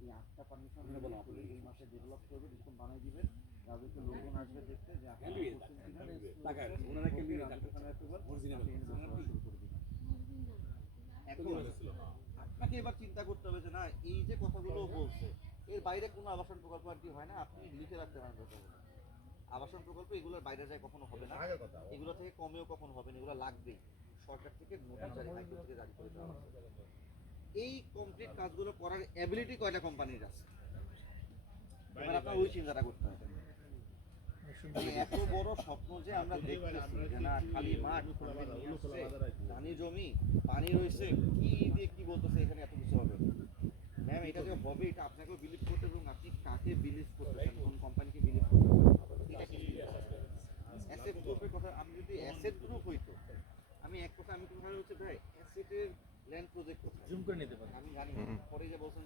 এই আটটা পারমিশন এই মাসে ডেভেলপ করবে বানিয়ে দিবেন রাজুকে লোকজন আসবে দেখতে যে এখন আপনাকে এবার চিন্তা করতে হবে যে না এই যে কথাগুলো বলছে এর বাইরে কোনো আবাসন প্রকল্প আর কি হয় না? আপনি লিখে রাখতে পারেন কথাগুলো আবাসন প্রকল্প এগুলোর বাইরে যায় কখনো হবে না। এগুলো থেকে কমেও কখনো হবে না এগুলো লাগবেই। সরকার থেকে নোটিশ জারি হাইকোর্ট থেকে জারি করে দেওয়া। এই কমপ্লিট কাজগুলো করার অ্যাবিলিটি কয়টা কোম্পানির আছে? এবার আপনার ওই চিন্তাটা করতে হবে। মানে এত বড় স্বপ্ন যে আমরা দেখতেছি যে না খালি মাঠ ধানি জমি পানি রয়েছে কি দিয়ে কি বলতেছে এখানে এত কিছু হবে? ম্যাম এটা যে হবে এটা আপনাকেও বিলিভ করতে হবে এবং আপনি কাকে বিলিভ করতেছেন কোন কোম্পানিকে বিলিভ করতেছেন অ্যাসেট গ্রুপের কথা আমি যদি অ্যাসেট গ্রুপ হইতো আমি এক কথা আমি তোমার হচ্ছে ভাই? অ্যাসেটের ল্যান্ড প্রজেক্ট জুম করে নিতে পারি আমি জানি পরে যা বলছেন